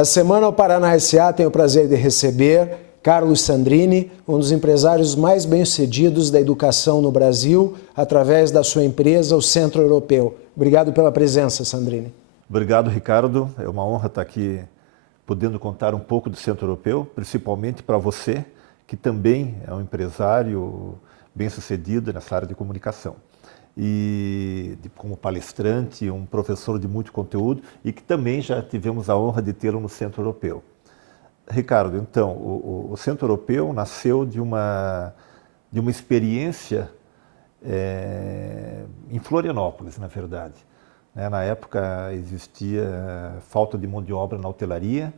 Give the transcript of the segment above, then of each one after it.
Essa semana o Paraná S.A. tem o prazer de receber Carlos Sandrini, um dos empresários mais bem-sucedidos da educação no Brasil, através da sua empresa, o Centro Europeu. Obrigado pela presença, Sandrini. Obrigado, Ricardo. É uma honra estar aqui podendo contar um pouco do Centro Europeu, principalmente para você, que também é um empresário bem-sucedido nessa área de comunicação. E como palestrante, um professor de muito conteúdo e que também já tivemos a honra de tê-lo no Centro Europeu. Ricardo, então, o Centro Europeu nasceu de uma experiência em Florianópolis, na verdade. Na época existia falta de mão de obra na hotelaria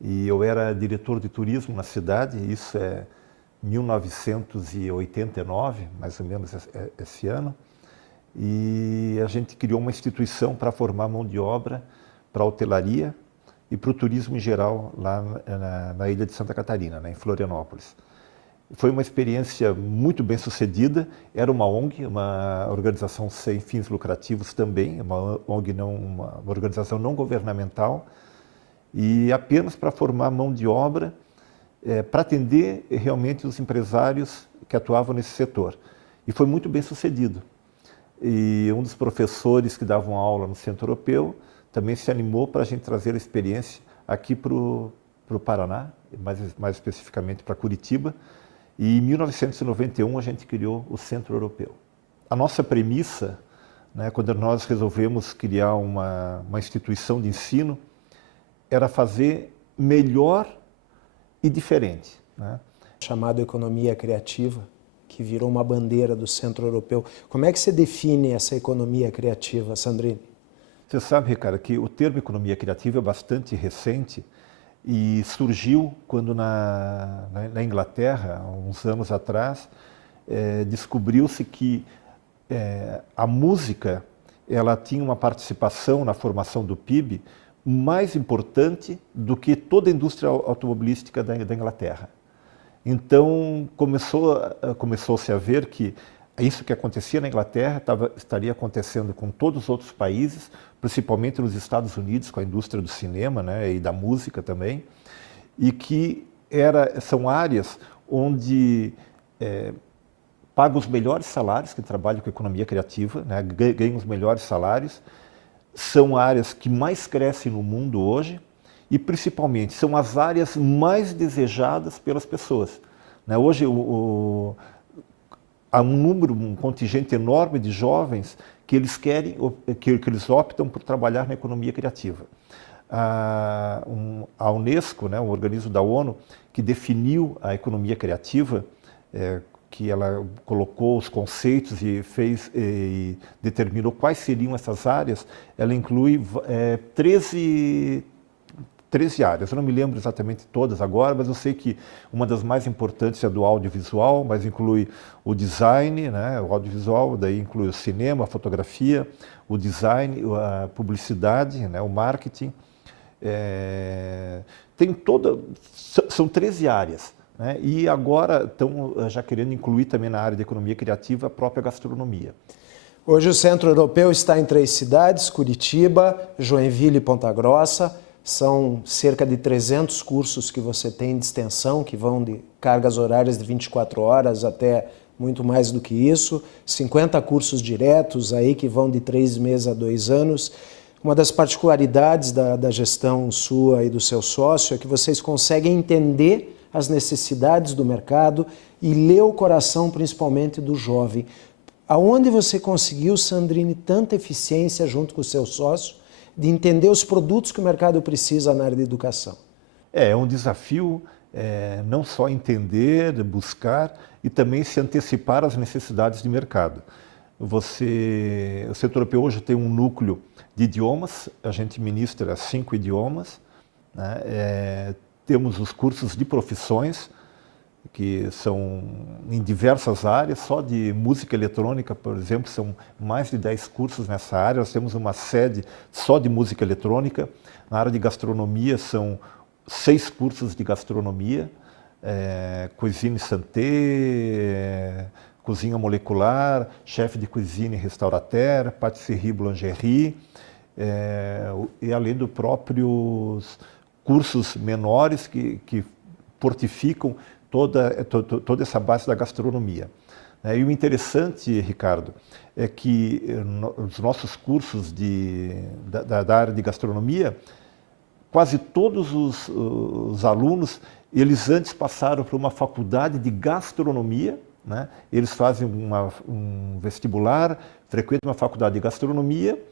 e eu era diretor de turismo na cidade, isso é 1989, mais ou menos esse ano, e a gente criou uma instituição para formar mão de obra para a hotelaria e para o turismo em geral lá na ilha de Santa Catarina, em Florianópolis. Foi uma experiência muito bem sucedida, era uma ONG, uma organização sem fins lucrativos também, uma ONG uma organização não governamental, e apenas para formar mão de obra, para atender realmente os empresários que atuavam nesse setor. E foi muito bem sucedido. E um dos professores que davam aula no Centro Europeu também se animou para a gente trazer a experiência aqui para o Paraná, mais especificamente para Curitiba. E em 1991 a gente criou o Centro Europeu. A nossa premissa, quando nós resolvemos criar uma instituição de ensino, era fazer melhor e diferente. Chamado economia criativa, que virou uma bandeira do Centro Europeu. Como é que você define essa economia criativa, Sandrini? Você sabe, Ricardo, que o termo economia criativa é bastante recente e surgiu quando na Inglaterra, há uns anos atrás, descobriu-se que a música ela tinha uma participação na formação do PIB mais importante do que toda a indústria automobilística da Inglaterra. Então começou-se a ver que isso que acontecia na Inglaterra estaria acontecendo com todos os outros países, principalmente nos Estados Unidos, com a indústria do cinema e da música também, e que são áreas onde pagam os melhores salários, que trabalham com economia criativa, ganham os melhores salários, são áreas que mais crescem no mundo hoje e, principalmente, são as áreas mais desejadas pelas pessoas. Hoje, há um contingente enorme de jovens que eles que eles optam por trabalhar na economia criativa. A Unesco, um organismo da ONU, que definiu a economia criativa, que ela colocou os conceitos e determinou quais seriam essas áreas, ela inclui 13 áreas. Eu não me lembro exatamente todas agora, mas eu sei que uma das mais importantes é do audiovisual, mas inclui o design, o audiovisual, daí inclui o cinema, a fotografia, o design, a publicidade, o marketing. São 13 áreas. E agora estão já querendo incluir também na área de economia criativa a própria gastronomia. Hoje o Centro Europeu está em 3 cidades, Curitiba, Joinville e Ponta Grossa. São cerca de 300 cursos que você tem de extensão, que vão de cargas horárias de 24 horas até muito mais do que isso. 50 cursos diretos aí que vão de 3 meses a 2 anos. Uma das particularidades da gestão sua e do seu sócio é que vocês conseguem entender as necessidades do mercado e ler o coração, principalmente do jovem. Aonde você conseguiu, Sandrini, tanta eficiência junto com o seu sócio de entender os produtos que o mercado precisa na área de educação? É um desafio não só entender, buscar e também se antecipar às necessidades de mercado. O Centro Europeu hoje tem um núcleo de idiomas, a gente ministra 5 idiomas, temos os cursos de profissões, que são em diversas áreas, só de música eletrônica, por exemplo, são mais de 10 cursos nessa área, nós temos uma sede só de música eletrônica, na área de gastronomia são 6 cursos de gastronomia, cuisine santé, cozinha molecular, chefe de cuisine restaurateur, pâtisserie boulangerie, e além dos próprios cursos menores que fortificam toda essa base da gastronomia. E o interessante, Ricardo, é que os nossos cursos da área de gastronomia, quase todos os alunos, eles antes passaram por uma faculdade de gastronomia, né? Eles fazem um vestibular, frequentam uma faculdade de gastronomia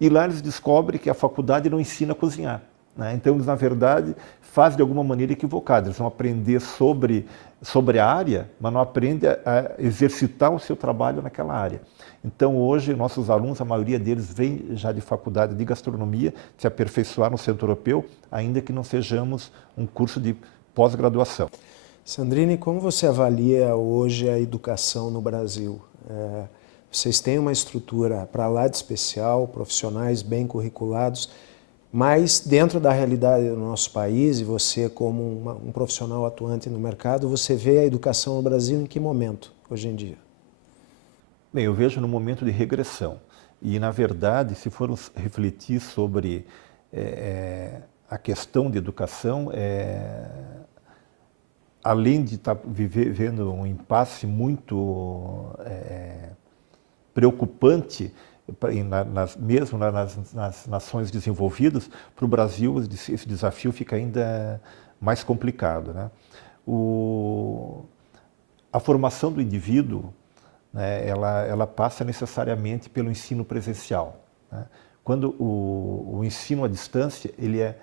e lá eles descobrem que a faculdade não ensina a cozinhar, né? Então, eles, na verdade, fazem de alguma maneira equivocada. Eles vão aprender sobre a área, mas não aprendem a exercitar o seu trabalho naquela área. Então, hoje, nossos alunos, a maioria deles vem já de faculdade de gastronomia, se aperfeiçoar no Centro Europeu, ainda que não sejamos um curso de pós-graduação. Sandrine, como você avalia hoje a educação no Brasil? Vocês têm uma estrutura para lá de especial, profissionais bem curriculados, mas dentro da realidade do nosso país, e você como um profissional atuante no mercado, você vê a educação no Brasil em que momento hoje em dia? Bem, eu vejo no momento de regressão. E, na verdade, se formos refletir sobre a questão de educação, além de estar vivendo um impasse muito preocupante, mesmo nas nações desenvolvidas, para o Brasil esse desafio fica ainda mais complicado, né? A formação do indivíduo, né, ela passa necessariamente pelo ensino presencial, né? Quando o ensino à distância, ele é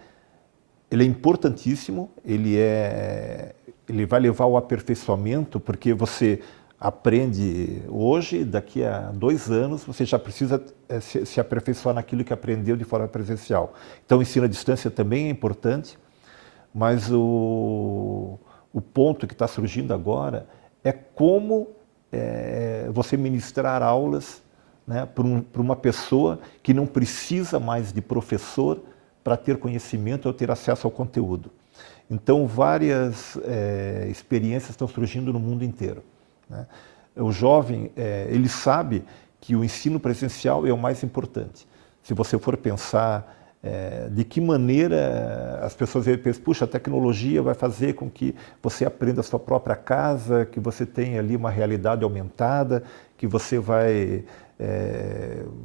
importantíssimo, ele vai levar ao aperfeiçoamento, porque você aprende hoje, daqui a 2 anos, você já precisa se aperfeiçoar naquilo que aprendeu de forma presencial. Então, o ensino à distância também é importante, mas o ponto que está surgindo agora é como você ministrar aulas, né, para uma pessoa que não precisa mais de professor para ter conhecimento ou ter acesso ao conteúdo. Então, várias experiências estão surgindo no mundo inteiro, né? O jovem, ele sabe que o ensino presencial é o mais importante. Se você for pensar de que maneira as pessoas pensam, puxa, a tecnologia vai fazer com que você aprenda a sua própria casa, que você tenha ali uma realidade aumentada, que você vai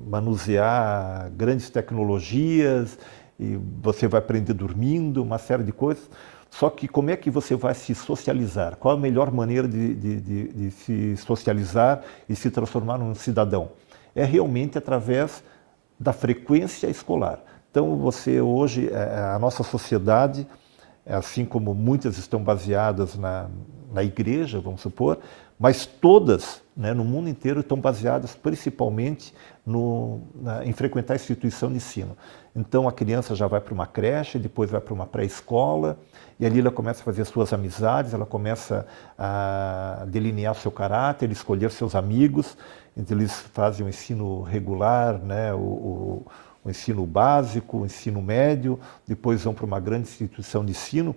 manusear grandes tecnologias e você vai aprender dormindo, uma série de coisas. Só que como é que você vai se socializar? Qual a melhor maneira de se socializar e se transformar num cidadão? É realmente através da frequência escolar. Então, você hoje, a nossa sociedade, assim como muitas estão baseadas na igreja, vamos supor, mas todas, né, no mundo inteiro estão baseadas principalmente em frequentar a instituição de ensino. Então, a criança já vai para uma creche, depois vai para uma pré-escola, e ali ela começa a fazer suas amizades, ela começa a delinear seu caráter, escolher seus amigos. Então, eles fazem o ensino regular, né, o ensino básico, o ensino médio, depois vão para uma grande instituição de ensino.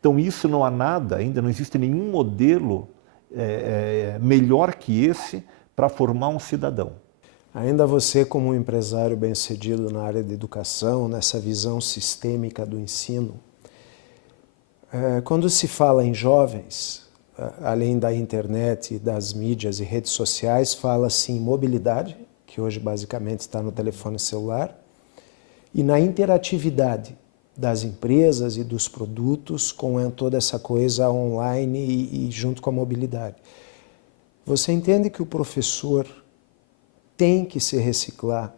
Então, isso não há nada, ainda não existe nenhum modelo melhor que esse para formar um cidadão. Ainda você, como um empresário bem-sucedido na área de educação, nessa visão sistêmica do ensino, quando se fala em jovens, além da internet, das mídias e redes sociais, fala-se em mobilidade, que hoje basicamente está no telefone celular, e na interatividade das empresas e dos produtos com toda essa coisa online e junto com a mobilidade. Você entende que o professor tem que se reciclar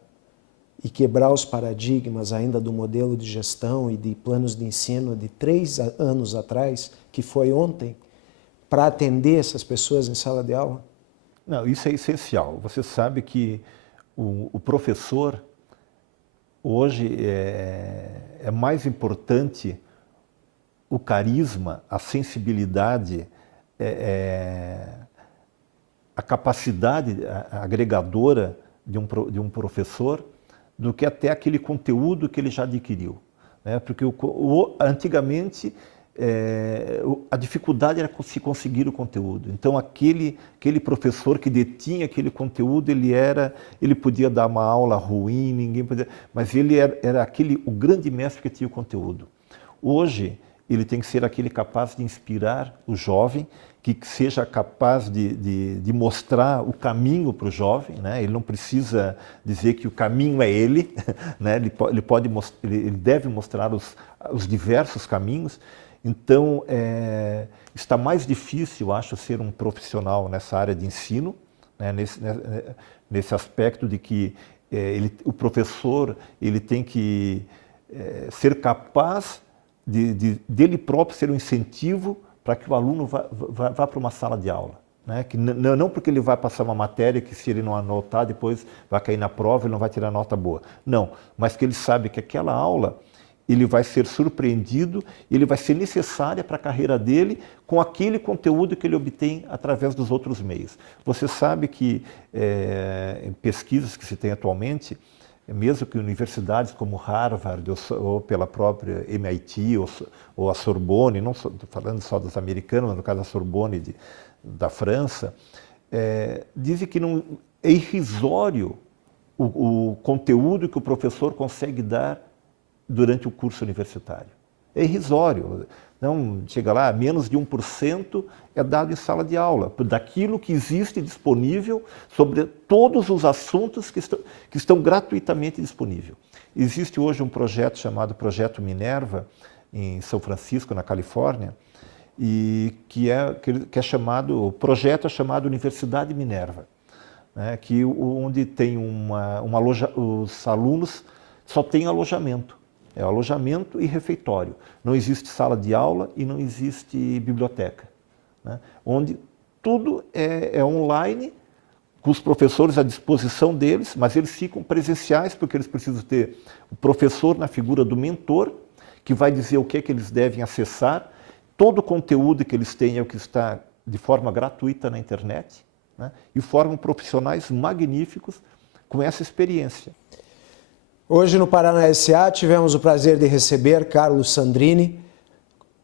e quebrar os paradigmas ainda do modelo de gestão e de planos de ensino de 3 anos atrás, que foi ontem, para atender essas pessoas em sala de aula? Não, isso é essencial. Você sabe que o professor, hoje, é mais importante o carisma, a sensibilidade, a capacidade agregadora de um professor do que até aquele conteúdo que ele já adquiriu, né? Porque antigamente a dificuldade era se conseguir o conteúdo. Então aquele professor que detinha aquele conteúdo, ele podia dar uma aula ruim, ninguém podia, mas ele era o grande mestre que tinha o conteúdo. Hoje, ele tem que ser aquele capaz de inspirar o jovem, que seja capaz de mostrar o caminho para o jovem, né? Ele não precisa dizer que o caminho é ele, né? Ele deve mostrar os diversos caminhos. Então, está mais difícil, eu acho, ser um profissional nessa área de ensino, né? Nesse aspecto de que o professor ele tem que ser capaz dele próprio ser um incentivo para que o aluno vá para uma sala de aula. Né? Que não porque ele vai passar uma matéria que se ele não anotar, depois vai cair na prova e não vai tirar nota boa. Não, mas que ele sabe que aquela aula ele vai ser surpreendido, ele vai ser necessária para a carreira dele com aquele conteúdo que ele obtém através dos outros meios. Você sabe que em pesquisas que se tem atualmente, mesmo que universidades como Harvard ou pela própria MIT ou a Sorbonne, não estou falando só dos americanos, mas no caso a Sorbonne da França, dizem que é irrisório o conteúdo que o professor consegue dar durante o curso universitário. É irrisório. Não chega lá, menos de 1% é dado em sala de aula, daquilo que existe disponível sobre todos os assuntos que estão gratuitamente disponíveis. Existe hoje um projeto chamado Projeto Minerva, em São Francisco, na Califórnia, e que é chamado, o projeto é chamado Universidade Minerva, né, onde tem os alunos só têm alojamento. É alojamento e refeitório. Não existe sala de aula e não existe biblioteca, né? Onde tudo é online, com os professores à disposição deles, mas eles ficam presenciais porque eles precisam ter o professor na figura do mentor, que vai dizer o que é que eles devem acessar. Todo o conteúdo que eles têm é o que está de forma gratuita na internet, né? E formam profissionais magníficos com essa experiência. Hoje no Paraná SA tivemos o prazer de receber Carlos Sandrini,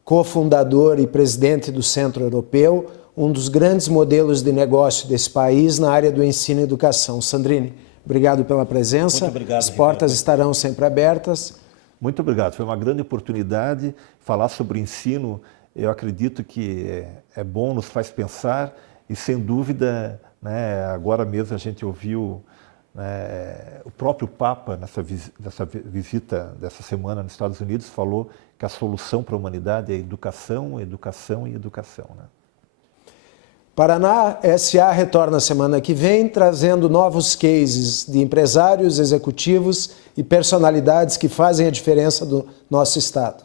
cofundador e presidente do Centro Europeu, um dos grandes modelos de negócio desse país na área do ensino e educação. Sandrini, obrigado pela presença. Muito obrigado, As portas Ricardo. Estarão sempre abertas. Muito obrigado. Foi uma grande oportunidade falar sobre ensino. Eu acredito que é bom, nos faz pensar e, sem dúvida, né, agora mesmo a gente ouviu o próprio Papa, nessa visita dessa semana nos Estados Unidos, falou que a solução para a humanidade é educação, educação e educação. Né? Paraná SA retorna semana que vem, trazendo novos cases de empresários, executivos e personalidades que fazem a diferença do nosso estado.